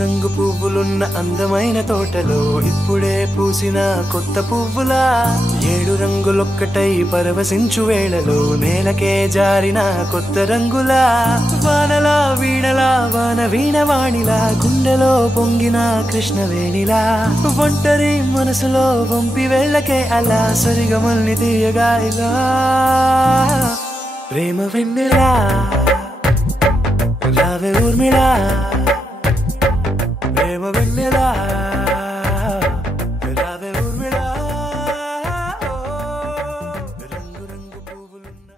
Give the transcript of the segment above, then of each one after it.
రంగు పువ్వులున్న అందమైన తోటలో ఇప్పుడే పూసిన కొత్త పువ్వులా 7 రంగులొక్కటై పరవశించు వేళలో నేలకే జారిన కొత్త రంగులా వానలా వీణలా వాన వీణవాణిలా గుండెలో పొంగిన కృష్ణవేణిలా ఒంటరి మనసులో వంపి వెళ్ళకే అలా సరిగమల్ని తీయగా ఇలా ప్రేమ వెన్నెలా రావే ఊర్మిళా ప్రేమ వెన్నెలా రావే ఊర్మిళా రంగు రంగు పువ్వులున్న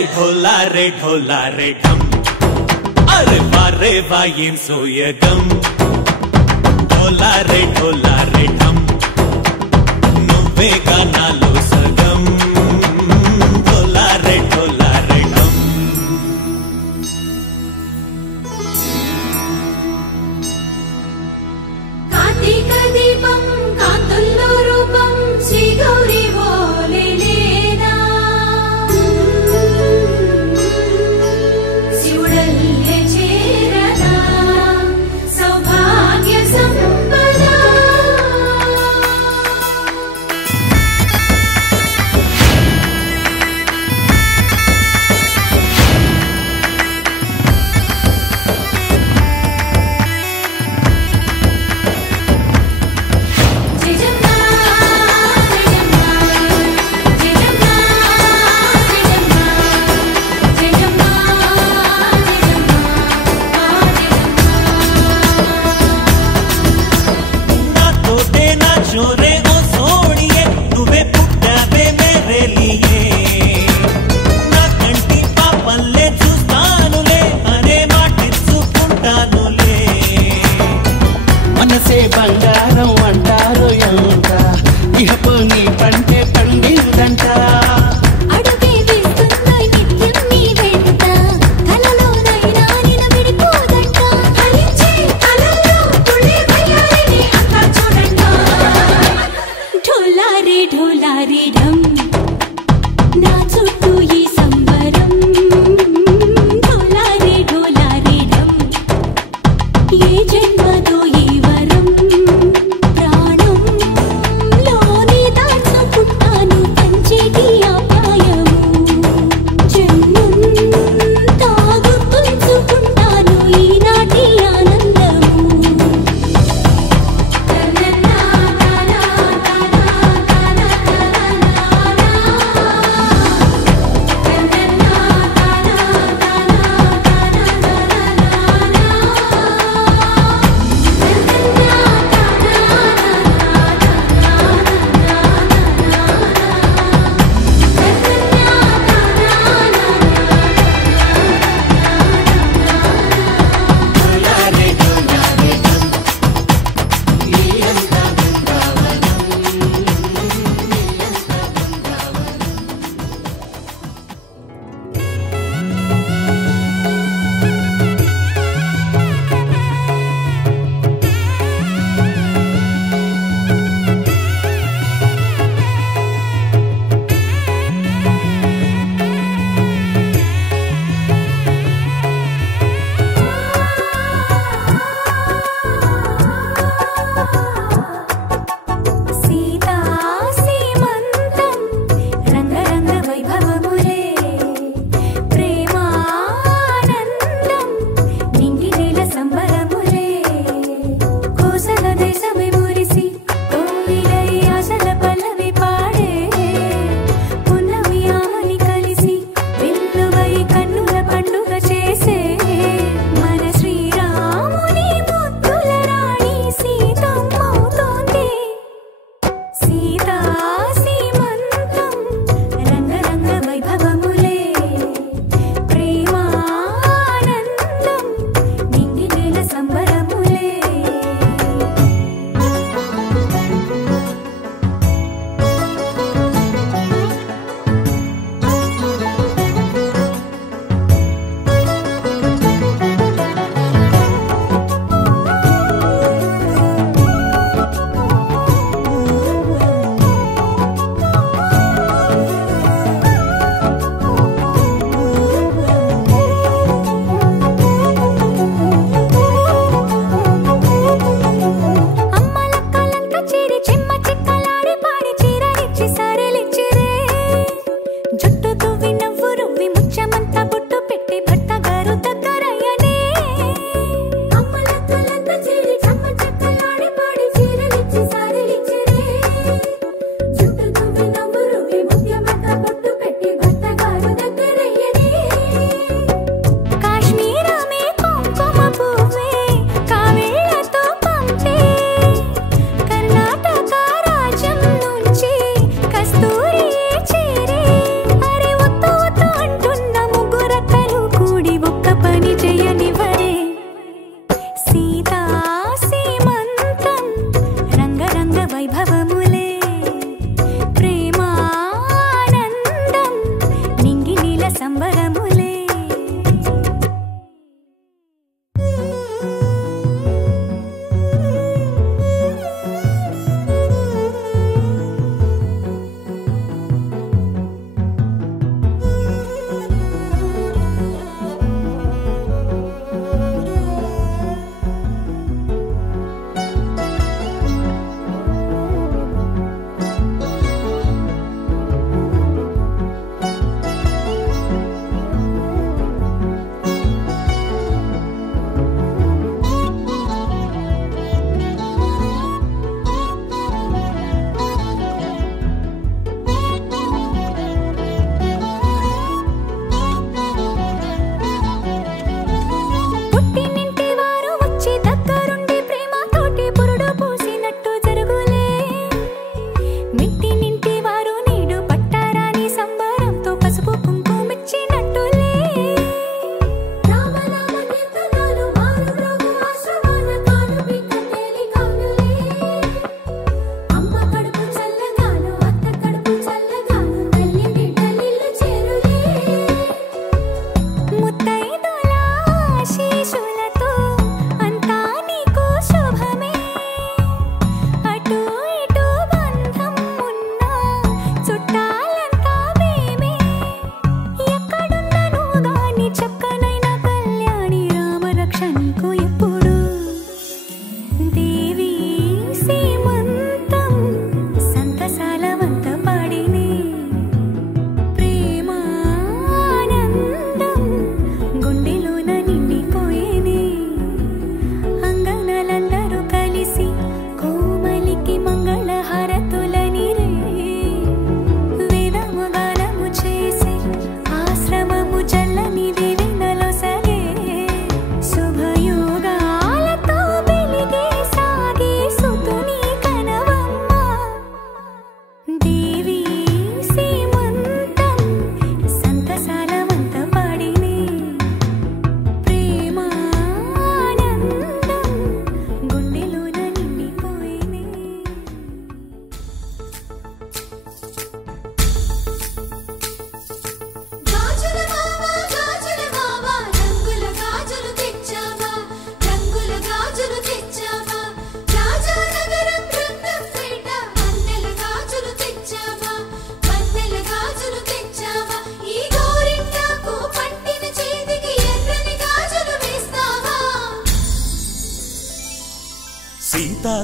ढोला रे ढम अरे वारे वाइन सोयगम ढोला रे ढम నువ్వేగా నాలో సగం ढोला रे ढम కార్తీక దీపం కాంతుల్లో రూపం శ్రీ గౌరీ ఓలేలేనా శివుడల్లే చేరనా సౌభాగ్య సంపద छोरे ओ सोनिए तुवे पुट्टावे मेरे लिए ना कंटी पापल्ले చూస్తానులే అనే మాటిచ్చుకుంటానులే మనసే బంగారం అంటారు ఎంత ఇహపు నీ పంటే పండిందంట అడుగే వేస్తున్న నిత్యం నీ వెంట కలలోనైనా నిన్ను విడిపోదంట హరించే కలల్లో తుళ్ళి వయ్యారిని అంతా చూడంట ढोला रे ढम నా చుట్టూ ఈ సంబరం ढोला रे ढम ఏ జన్మదో ఈ వరం ప్రాణం లోని దాచుకుంటాను పంచేటి ఆప్యాయము జన్మం తాగుతుంచుకుంటాను ఈనాటి ఆనందము సీతా సీమంతం రంగరంగ వైభవములే ప్రేమానందం నింగి నేల సంబరములే కోసల దేశమే మురిసి తోలిలై ఆశల పల్లవి పాడే పున్నమి ఆమని కలిసి విల్లువై కన్నుల పండుగ చేసే మన శ్రీరాముని ముద్దుల రాణి సీతమ్మవుతోంది సీతా సీమంతం రంగరంగ వైభవములే ప్రేమానందం నింగి నేల సంబరములే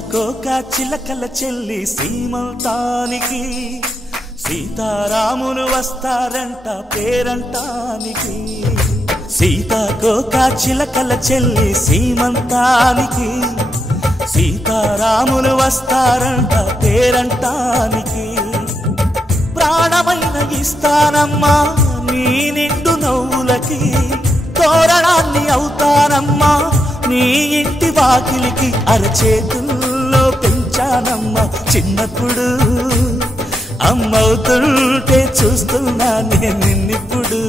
సీతాకోక చిలకల చెల్లి సీమంతానికి సీతారాములు వస్తారంట పేరంటానికి సీతాకోక చిలకల చెల్లి సీమంతానికి సీతారాములు వస్తారంట పేరంటానికి ప్రాణమైన ఇస్తానమ్మా నీ నిండు నవ్వులకి తోరణాన్ని అవుతానమ్మా నీ ఇంటి వాకిలికి అరచేతుల్లో పెంచానమ్మా చిన్నప్పుడు అమ్మవుతుంటే చూస్తున్నా నేను నిన్నిప్పుడు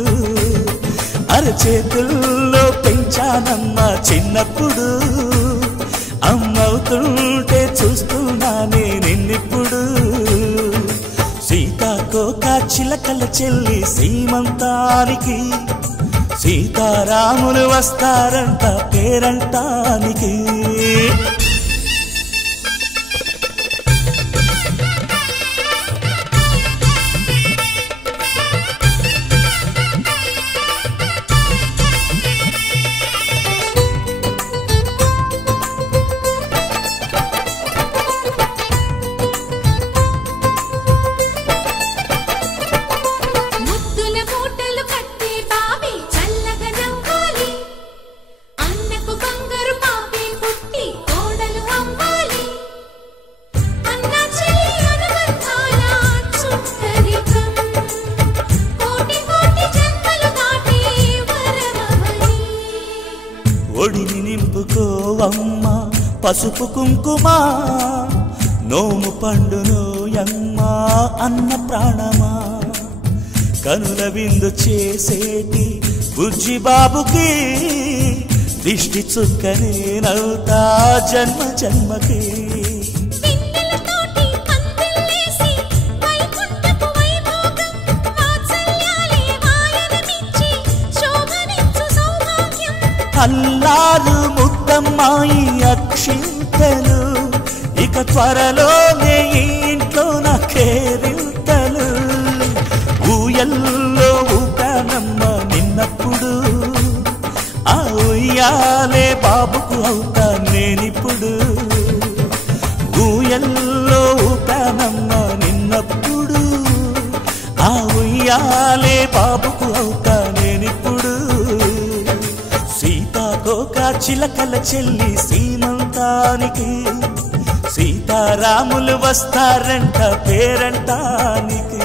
అరచేతుల్లో పెంచానమ్మా చిన్నప్పుడు అమ్మవుతుంటే చూస్తున్నా నేను నిన్నిప్పుడు సీతాకోక చిలకల చెల్లి సీమంతానికి సీతారాములు వస్తారంట పేరంటానికి ఒడిని నింపుకోవమ్మా పసుపు కుంకుమ నోము పండునోయమ్మా అన్న ప్రాణమా కనుల విందు చేసేటి బుజ్జి బాబుకి దిష్టి చుక్కనేనవుతా జన్మ జన్మకి అల్లారు ముద్దమ్మాయి అక్షింతలు ఇక త్వరలోనే ఇంట్లో నా కేరింతలు ఊయల్లో ఊపానమ్మ నిన్నప్పుడు ఆ ఉయ్యాలే బాబుకు అవుతా నేనిప్పుడు ఊయల్లో ఊపానమ్మ నిన్నప్పుడు ఆ ఉయ్యాలే బాబుకు అవుతా నేనిప్పుడు సీతాకోక చిలకల చెల్లి సీమంతానికి సీతారాములు వస్తారంట పేరంటానికి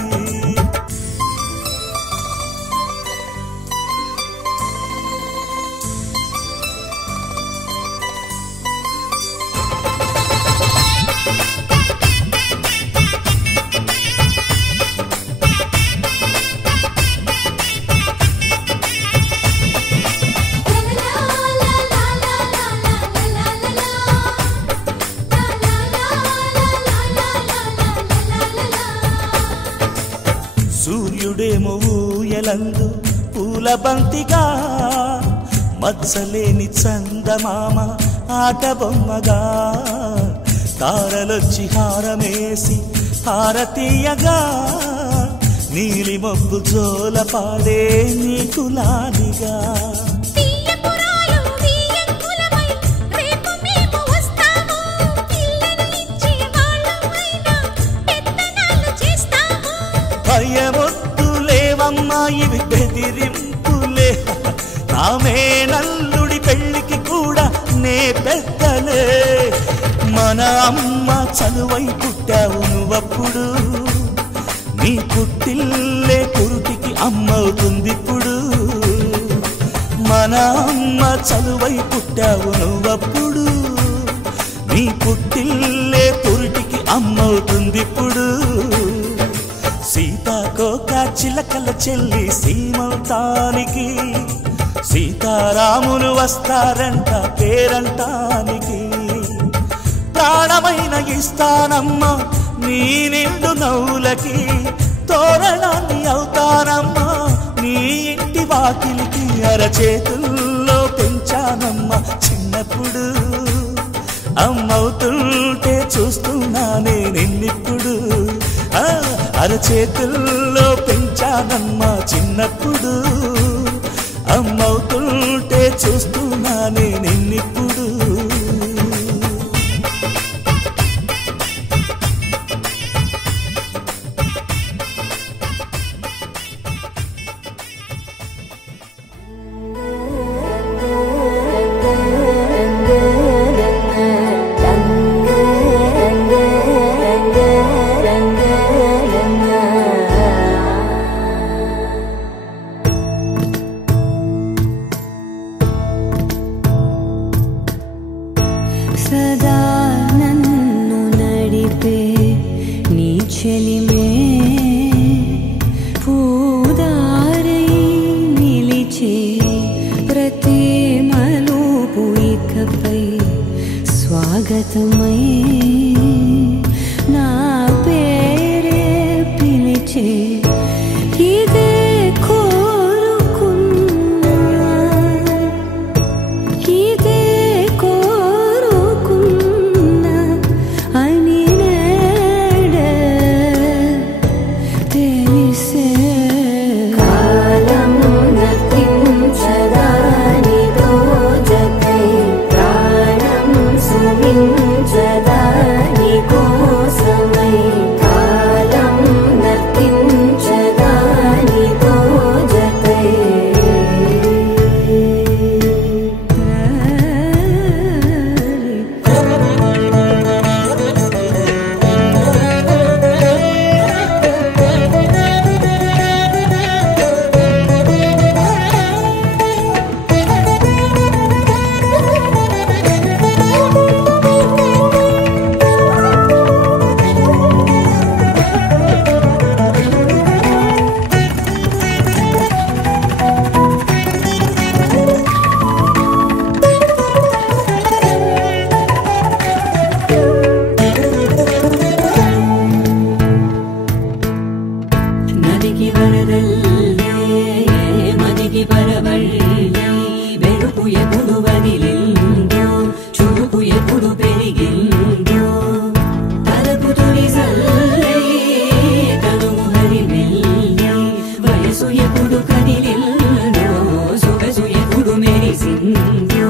సూర్యుడేమో ఊయలందు పూల బంతిగా మచ్చలేని చందమామ ఆట బొమ్మగా తారలొచ్చి హారమేసి హారతీయగా నీలి మబ్బు జోల పాడే నీకులానిగా భయమొద్దులేవమ్మా ఇవి బెదిరింపులే నామే నల్లుడి పెళ్లికి కూడా నే పెద్దలే మన అమ్మ చలువై పుట్టావు నువ్వప్పుడు నీ పుట్టిల్లే పురుటికి అమ్మవుతుందిప్పుడు మన అమ్మ చలువై పుట్టావు నువ్వప్పుడు నీ పుట్టిల్లే పురుటికి అమ్మవుతుందిప్పుడు సీతాకోక చిలకల చెల్లి సీమంతానికి సీతారాములు వస్తారంట పేరంటానికి ప్రాణమైన ఇస్తానమ్మా నీ నిండు నవ్వులకి తోరణాన్ని అవుతానమ్మా నీ ఇంటి వాకిలికి అరచేతుల్లో పెంచానమ్మా చిన్నప్పుడు అమ్మవుతుంటే చూస్తున్నానే నిన్నిప్పుడు అరచేతుల్లో పెంచానమ్మా చిన్నప్పుడు అమ్మవుతుంటే చూస్తున్నానే నిన్నిప్పుడు చెలిమే పూదారై నిలిచే ప్రతి మలుపు ఇకపై స్వాగతమై నా పేరే పిలిచే ఇదే కోరుకున్నా ఇదే కోరుకున్నా అని నేడే తెలిసే కాలం నతించదాని దోజకై ప్రాణం సుమించదాని కోసమై కాలం నతించదాని దోజకై నదికి వరదల్లే మదికి పరవళ్ళే వెలుపు ఎప్పుడు వదిలిందో చురుకు ఎప్పుడు పెరిగిందో తలపు తొలి సల్లే తనుము హరివెల్లే వయసు ఎప్పుడు కదిలిందో సొగసు ఎప్పుడు మెరిసిందో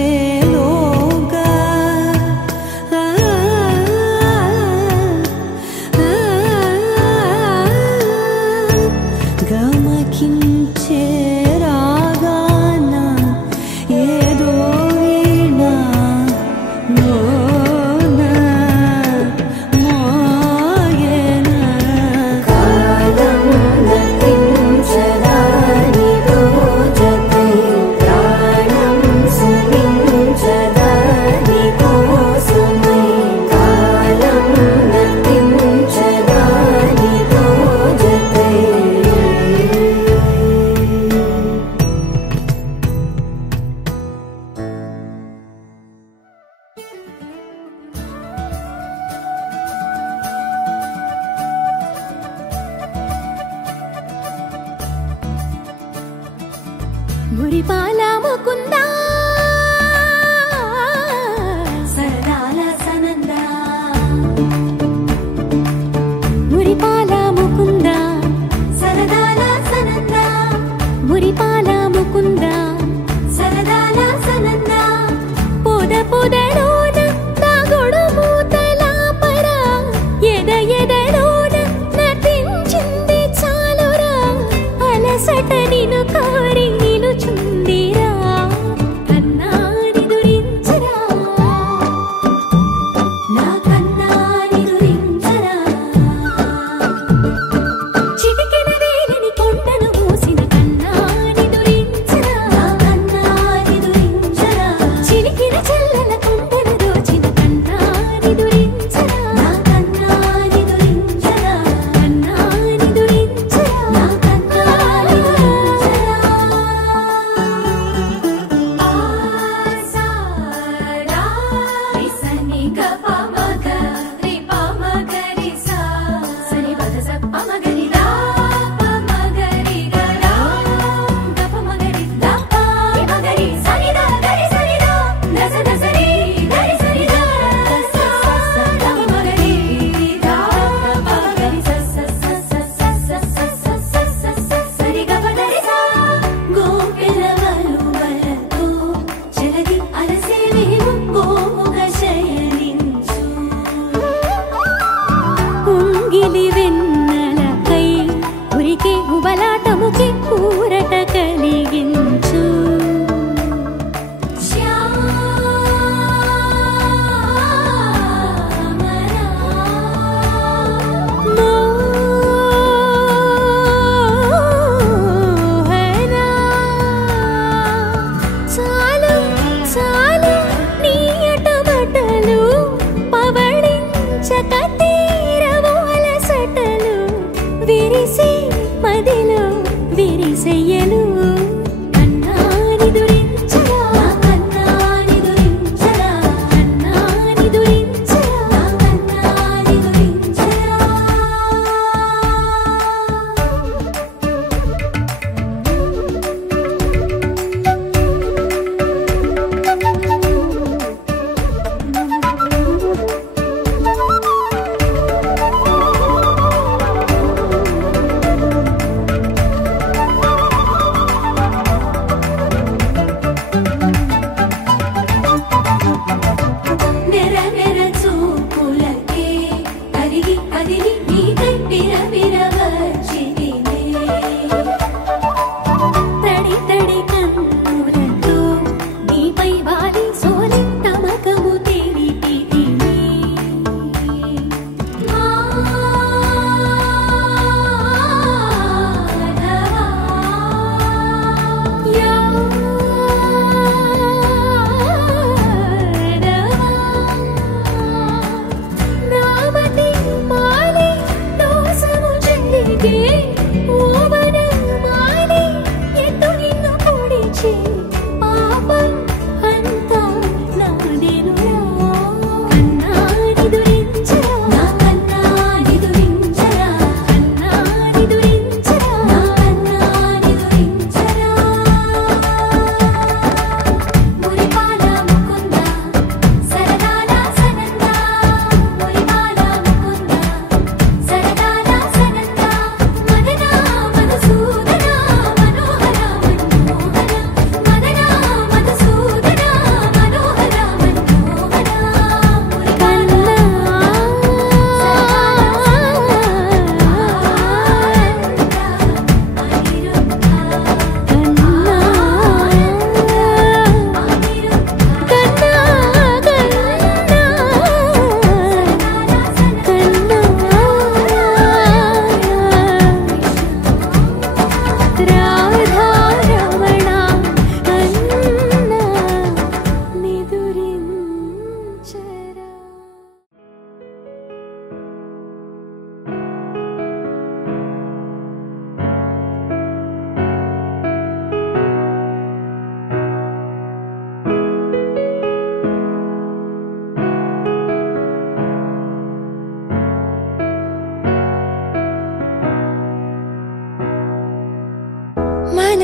గమనించేలోగా గమకించే రాగాన ఏదో వీణా లోన మోగేనా కాలం నతించదాని దోజకై ప్రాణం సుమించదాని కోసమై కాలం నతించదాని దోజకై మురిపాల ముకుందా సరదాల సనందా మురిపాల ముకుందా సరదాల సనందా మురిపాల ముకుందా సరదాల సనందా పొద పొదలోన తాగుడు మూతల పరా ఎద ఎదలోన నటించింది చాలురా అలసట నిన్ను కోరి నిలుచుందిరా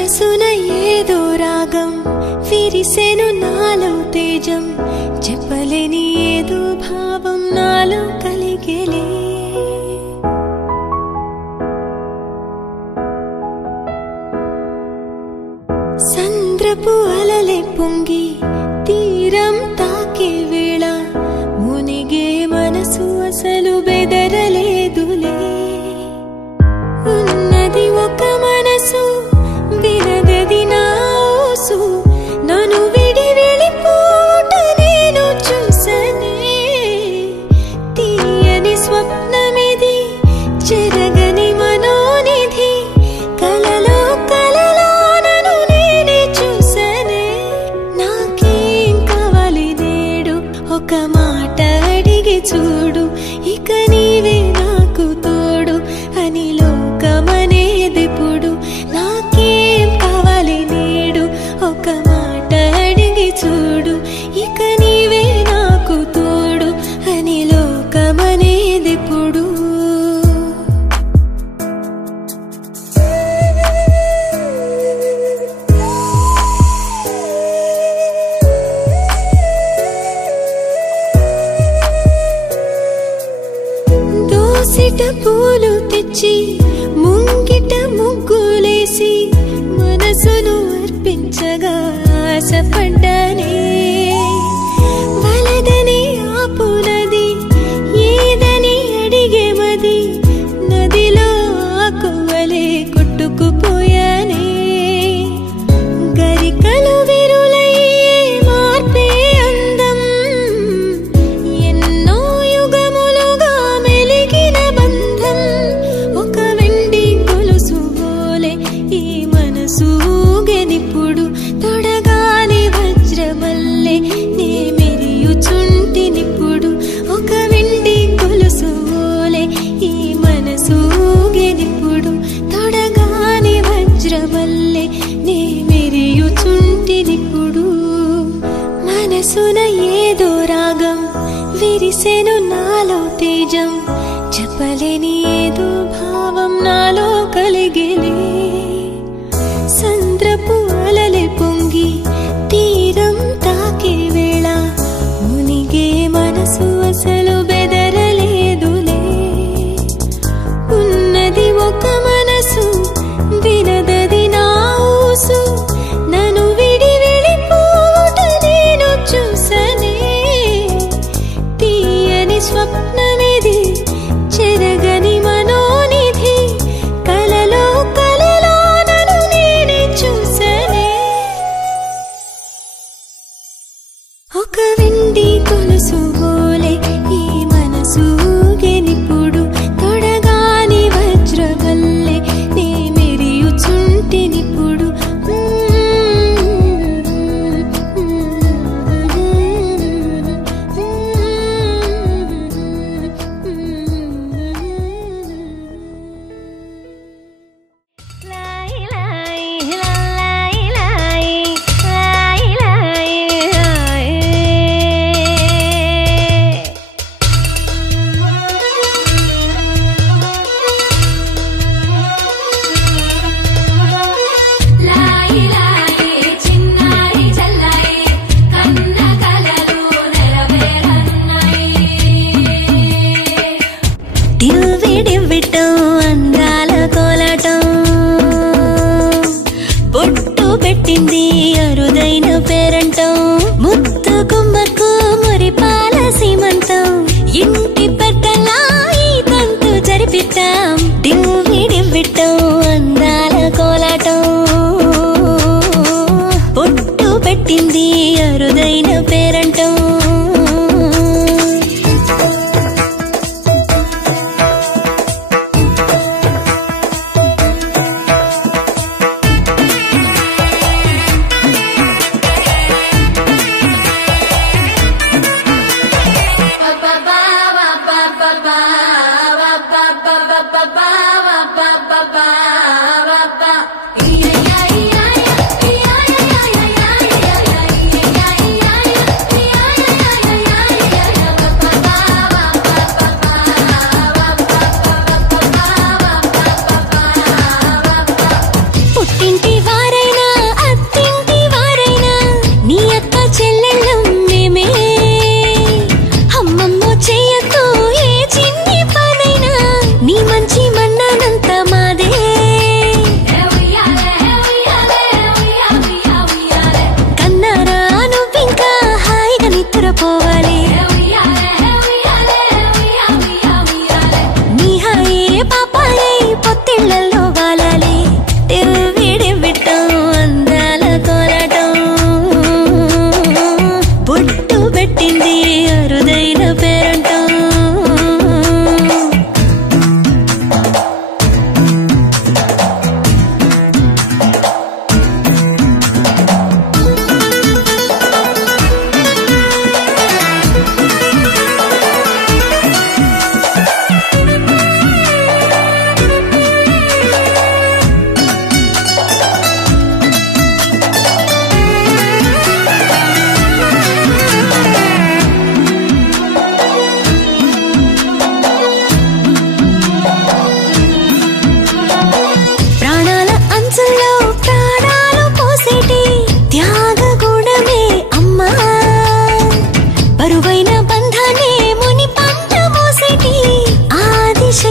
మనసున ఏదో రాగం విరిసెను నాలో తేజం చెప్పలేని ఏదో భావం నాలో కలిగేలే సంద్రపు అలలే పొంగి తీరం తాకే వేళ మునిగే మనసు అసలు బెదరలేదులే ఉన్నది ఒక మనసు వినదది నా ఊసు నన్ను విడి వెళ్ళిపోట నేను చూసనే తీయని స్వప్నమిది చెరగని మనోనిధి కలలో కలలో నన్ను నేనే చూసనే నాకేం కావాలి నేడు ఒక మాట అడిగి చూడు ఇక నీవే నాకు తోడు అని లోకమనేదిప్పుడు నాకేం కావాలి నేడు ఒక మాట అడిగి చూడు ఇక నీవే నాకు తోడు అని లోకమనేదిప్పుడు దోసిట పూలు తెచ్చి ముంగిట ముగ్గులేసి మనసును అర్పించగా ఆశపడ్డానే వలదని ఆపునది ఏదని అడిగే మది నదిలో ఆకువలే కొట్టుకుపోయానే గరికలు విరులయ్యే మార్పే అందం ఎన్నో యుగములుగా మెలిగిన బంధం ఒక వెండి గొలుసు బోలే ఈ మనసు ఊగెనిప్పుడు తొడగాని వజ్రమల్లె నే మెరియుచుంటినిప్పుడు ఒక వెండి గొలుసు బోలే ఈ మనసు ఊగెనిప్పుడు తొడగాని వజ్రమల్లె నే మెరియుచుంటినిప్పుడు మనసున ఏదో రాగం విరిసెను నాలో తేజం చెప్పలేని ఏదో భావం నాలో కలిగేలే సంద్రపు అలలే పొంగి తీరం తాకే వేళ మునిగే మనసు అసలు బెదరలేదులే ఉన్నది ఒక మనసు వినదది నా ఊసు నన్ను విడి వెళ్ళిపోట నేను చూసనే తీయని స్వప్నమిది చెరగని మనోనిధి కలలో కలలో నన్ను నేనే చూసనే ఒక వెండి కొలుసు బోలే ఈ మనసు ఊగెనిప్పుడు తొడగాని వజ్రవల్లె నే మెరియుచుంటినిప్పుడు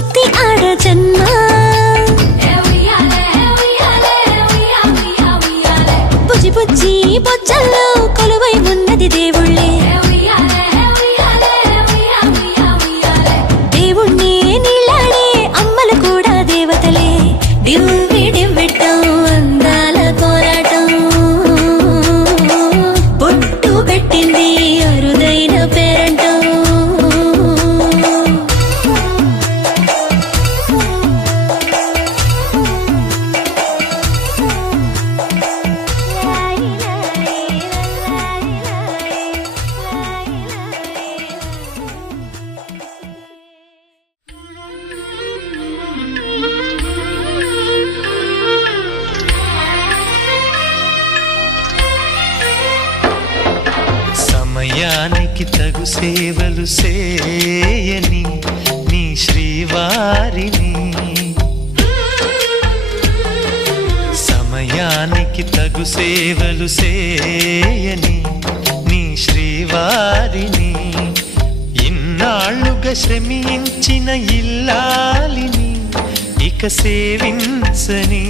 ఎత్తి ఆడ జన్మ బుజ్జి బుజ్జి బొజ్జల్లో కొలువై ఉన్నది దేవుళ్ళే దేవుణ్ణి నీళ్ళాడే అమ్మలు కూడా దేవతలే డివ్వి డివ్విట్టం అందాల కోలాటం బొట్టు పెట్టింది అరుదైన పేరంటం సమయానికి తగు సేవలు సేయని నీ శ్రీవారిని సమయానికి తగు సేవలు సేయని నీ శ్రీవారిని ఇన్నాళ్ళుగా శ్రమించిన ఇల్లాలిని ఇక సేవించని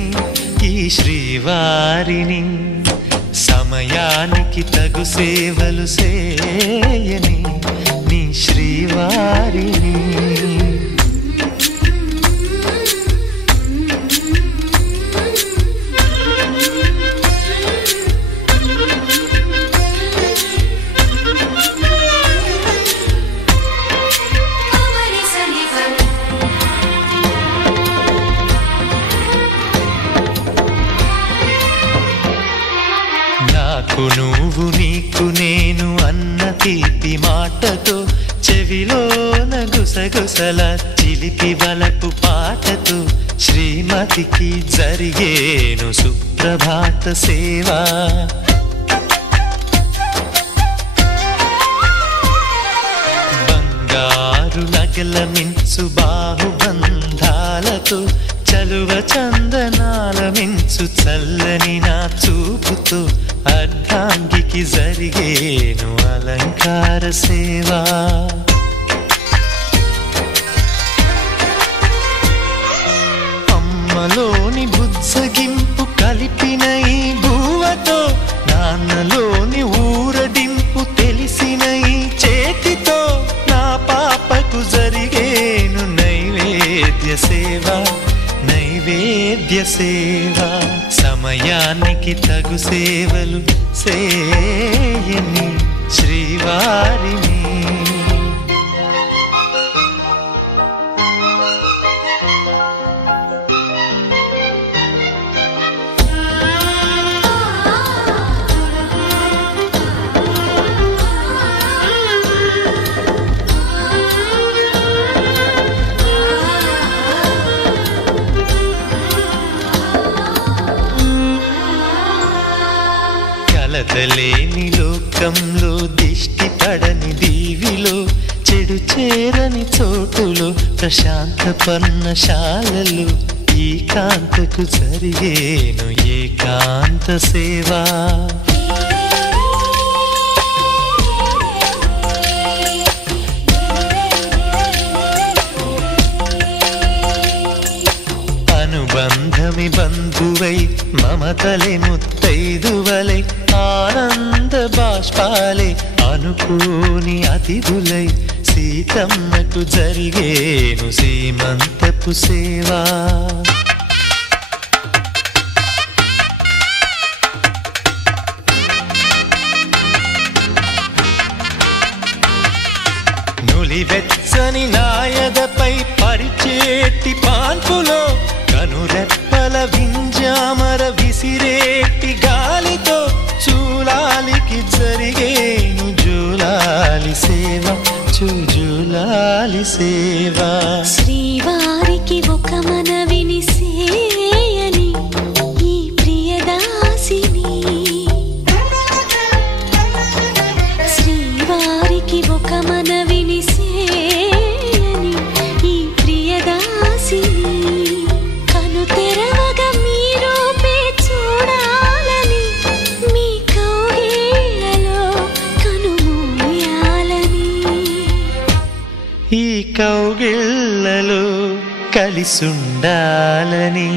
ఈ శ్రీవారిని సమయానికి తగు సేవలు సేయని నీ శ్రీవారిని నాకు నువ్వు నీకు నేను అన్న తీపి మాటతో చెవిలోన గుసగుసల చిలిపి వలపు పాటతో శ్రీమతికి జరిగేను సుప్రభాత సేవా బంగారు నగల మించు బాహుబంధాలతో చలువ చందనాల మించు చల్లని నా చూపుతో అర్ధాంగికి జరిగేను అలంకార సేవా అమ్మలోని బుజ్జగింపు కలిపిన ఈ భూవతో నాన్నలోని ఊరడింపు తెలిసిన ఈ చేతితో నా పాపకు జరిగేను నైవేద్య సేవ నైవేద్య సేవ సమయానికి తగు సేవలు సేయని శ్రీవారిని కలతలేని లోకంలో దిష్టి పడని దీవిలో చెడు చేరని చోటులో ప్రశాంత పర్ణశాలలో ఈ కాంతకు జరిగేను ఏకాంత సేవా అనుబంధమి బంధువై మమతలే ముత్తైదువలై ఆనంద బాష్పాలే అనుకోని అతిథులై సీతమ్మకు జరిగేను సీమంతపు సేవా నులివెచ్చని నాయదపై పరిచేటి పాన్పులో కనురెప్పల వింజామర విసిరేటి గాలితో చూలాలికి జరిగేను జూలాలి సేవ చూజూలాలి సేవ శ్రీవారికి ఒక మనవిని సేయని ఈ ప్రియదాసిని శ్రీవారికి ఒక మనవిని సేయని ఈ ప్రియదాసిని కను తెరవగా మీ రూపే చూడాలని మీ కౌగిళ్ళలో కనుమూయాలని ఈ కౌ కౌగిళ్ళలో కలిసుండాలని.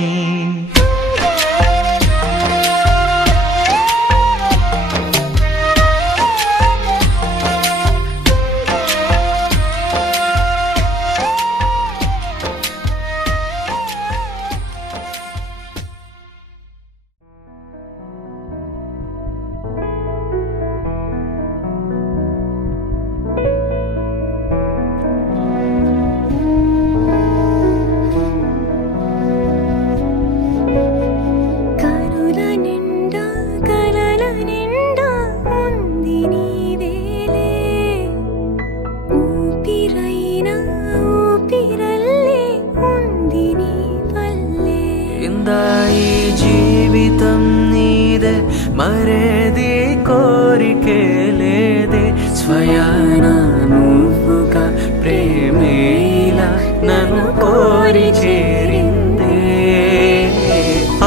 జీవితం నీదే మరేది కోరికే లేదే స్వయాన నువ్వుగా ప్రేమేలా నన్ను కోరి చేరిందే.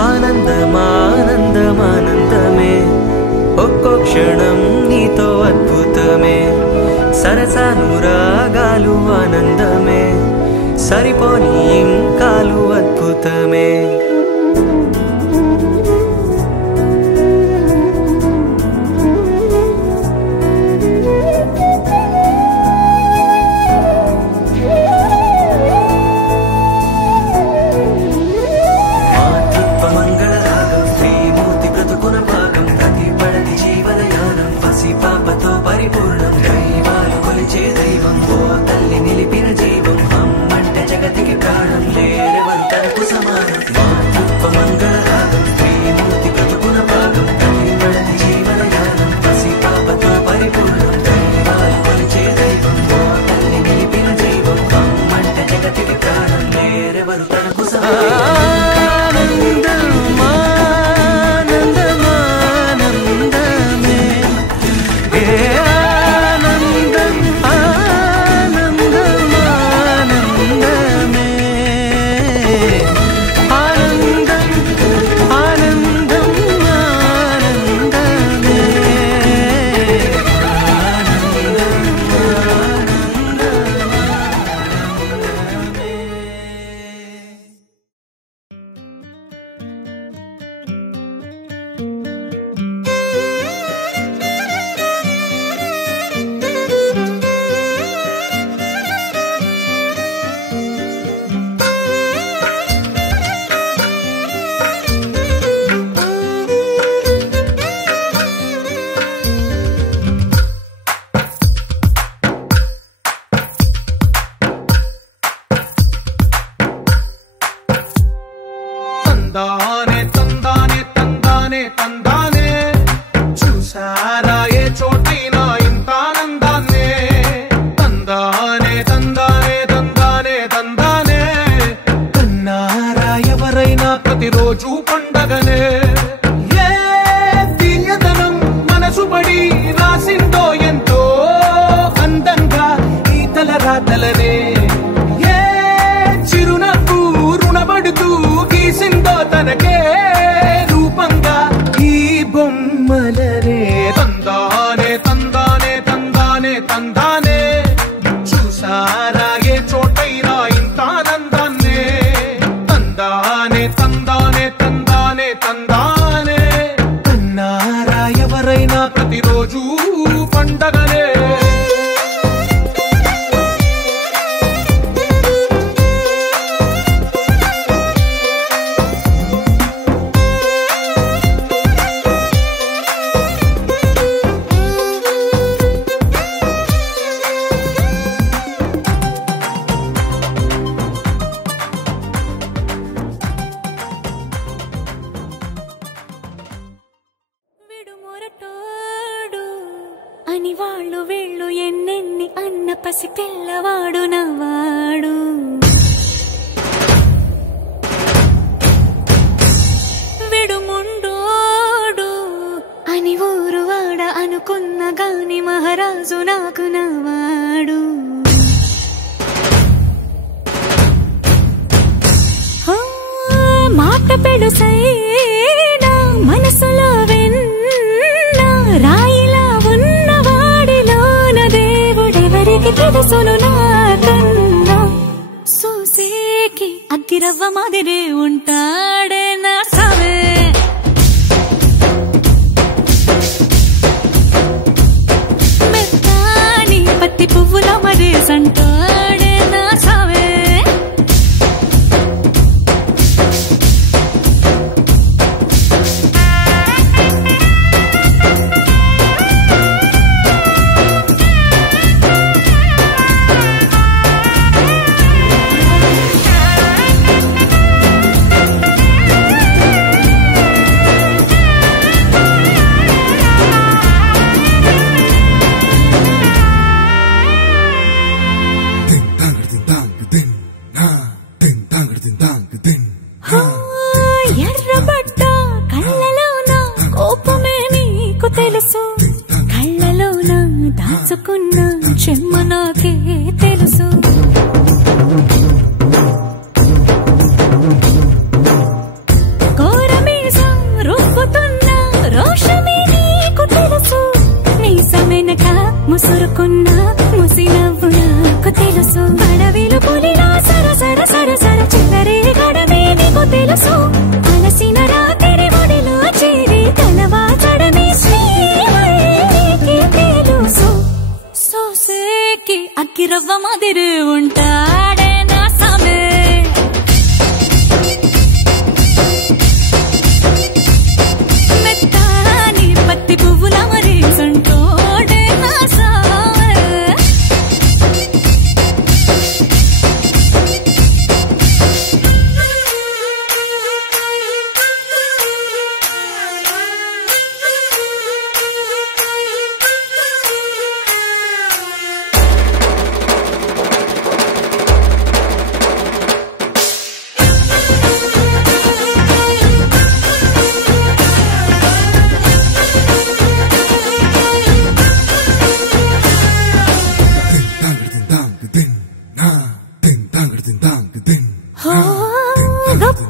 ఆనందమానందమానందమే ఒక్కో క్షణం నీతో అద్భుతమే. సరసానురాగాలు ఆనందమే సరిపోని ఇంకాలు అద్భుతమే. పాపతో పరిపూర్ణం దైవాలు కొలిచే దైవం ఓ తల్లి నిలిపిన జీవం అమ్మంటే జగతికి ప్రాణం లేరెవరు తనకు సమానం. మాతృత్వ మంగళ రాగం శ్రీమూర్తి బ్రతుకున భాగం ప్రతిపడతి జీవన యానం పసి పాపతో పరిపూర్ణం దైవాలు కొలిచే దైవం ఓ తల్లి నిలిపిన జీవం అమ్మంటే జగతికి ప్రాణం లేరెవరు తనకు సమానం. తందానే తందానే తందానే తందానే చూసారా ఏ చోటైనా ఇంత ఆనందాన్నే. తందానే తందానే తందానే తందానే కన్నారా ఎవరైనా ప్రతిరోజు పండగనే. ఏ తీయదనం మనసు పడి రాసిందో ఎంతో అందంగా ఈ తల రాతలనే. ఏ చిరునవ్వు రుణపడుతూ గీసిందో తనకే రూపంగా ఈ బొమ్మలనే. తందానే తందానే తందానే తందానే చూసారా ఏ చోటైనా ఇంత ఆనందాన్నే. తందానే తందానే తందానే తందానే కన్నారా ఎవరైనా ప్రతిరోజు పండగనే. అని వాళ్ళు వీళ్ళు ఎన్నెన్ని అన్న పసి పిల్లవాడు నవ్వాడు. విడుముండోడు అని ఊరు వాడ అనుకున్న గాని మహారాజు నాకు నవ్వాడు. మాట పెడుసైనా మనసులో వెన్న రాయిలా ఉన్నవాడిలోన దేవుడెవరికి తెలుసును నాకన్నా. అక్కిరవ్వ మాదిరే ఉంటాడే నా సావే మెత్తాని పత్తి పువ్వుల మరి సంటాడే నా సావే ఎర్రబడ్డ కళ్ళలోన కోపమే నీకు తెలుసు కళ్ళలోన దాచుకున్న చెమ్మ నాకే తెలుసు కోరమీసం రుబ్బుతున్న రోషమే నీకు తెలుసు మీసమెనక ముసురుకున్న ముసినవ్వు నాకు తెలుసు అడవిలు పులిలా సరసర సరసర చిల్లరే గడమే నీకు తెలుసు అలసిన రాత్రి ఒడిలో చేరి తలవాచడమే శ్రీవల్లికి తెలుసు సోసేకి అక్కిరవ్వ మాదిరి ఉంటాడే నా సామే మెత్తాని పత్తి పువ్వుల మరి సంటోడే నా సామే గొప్ప